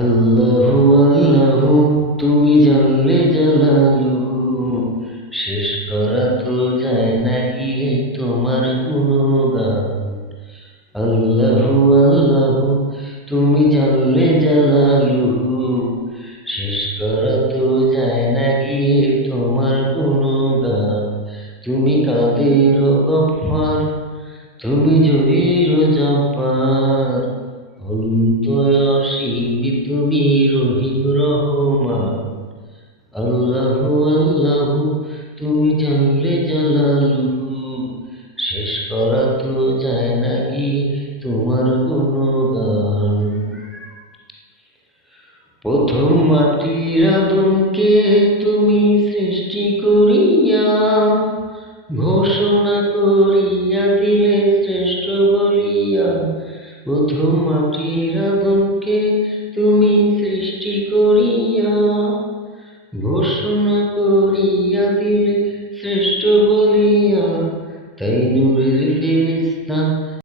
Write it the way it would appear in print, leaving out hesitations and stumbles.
আল্লাহু আল্লাহু তুমি জানলে জালালু, শেষ করা তো যায় না গিয়ে তোমার গুণগান। আল্লাহু আল্লাহু তুমি জানলে জালালু, শেষ করা তো যায় না গিয়ে তোমার গুণগান। তুমি কাদের গফফার, তুমি জহির জব্বার, অনন্ত অসীম তুমি রহিম রহমান। আল্লাহু আল্লাহু তুমি জানলে জালালু, শেষ করা তো যায় না গিয়ে তোমার গুণগান। প্রথম মাটির আদমকে তুমি সৃষ্টি করিয়া ঘোষণা করিয়া দিলে শ্রেষ্ঠ বলিয়া। প্রথম মাটির আদমকে তুমি সৃষ্টি করিয়া ঘোষণা করিয়া দিলে শ্রেষ্ঠ বলিয়া। তাই নূরের ফেরেশতা